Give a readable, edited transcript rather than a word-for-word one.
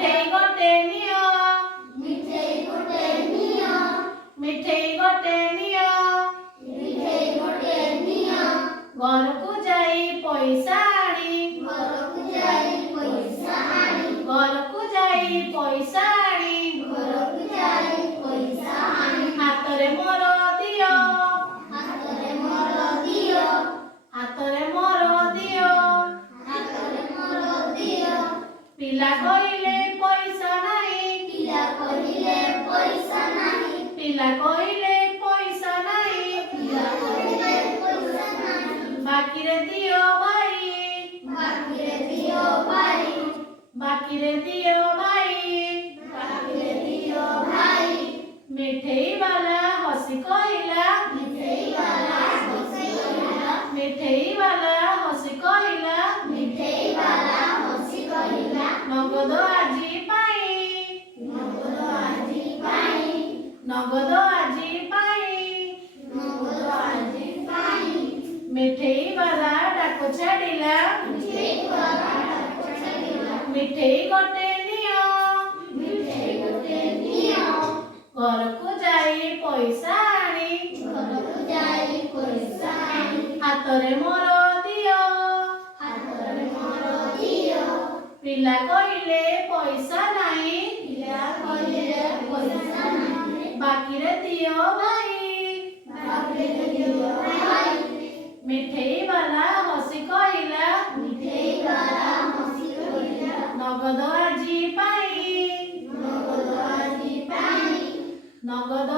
मिठेई गोटे नियो मिठेई गोटे नियो मिठेई गोटे नियो मिठेई गोटे नियो घर को जाई पैसा आनी घर को जाई पैसा आनी घर को जाई पैसा आनी घर को जाई पैसा आनी हाथ रे मोर दियो हातरे मोर दियो हाथ रे मोर दियो हातरे मोर दियो पिला कहिले पैसा नाही पिला कहिले पैसा नाही पिला कहिले पैसा नाही पिला कहिले पैसा नाही बाकी रे दियो भाई बाकीरे दियो भाई बाकी रे दियो भाई बाकीरे दियो भाई मिठेई वाला हसी कहला मिठेई वाला हंसी कहिला मिठेई वाला हसी कहला मिठेई वाला हंसी कहिला नगद आजी पाई नगद आजी पाई नगद आजी पाई नगद आजी पाई मिठेई वाला डाको छाड़िला मिठेई वाला डाको छाड़िला मिठेई गोटे नियो मिठेई गोटे नियो घर को जाई पैसा आनी घर को जाई पैसा आनी हाथ रे मोर दियो हातरे मोर दियो पिला कहिले पैसा नाही पिला कहिले पैसा नाही बाकी रे दियो भाई बाकीरे दियो भाई मिठेई वाला हसी कहला मिठेई वाला हंसी कहिला नगद आजी पाई नगद आजी पाई नगद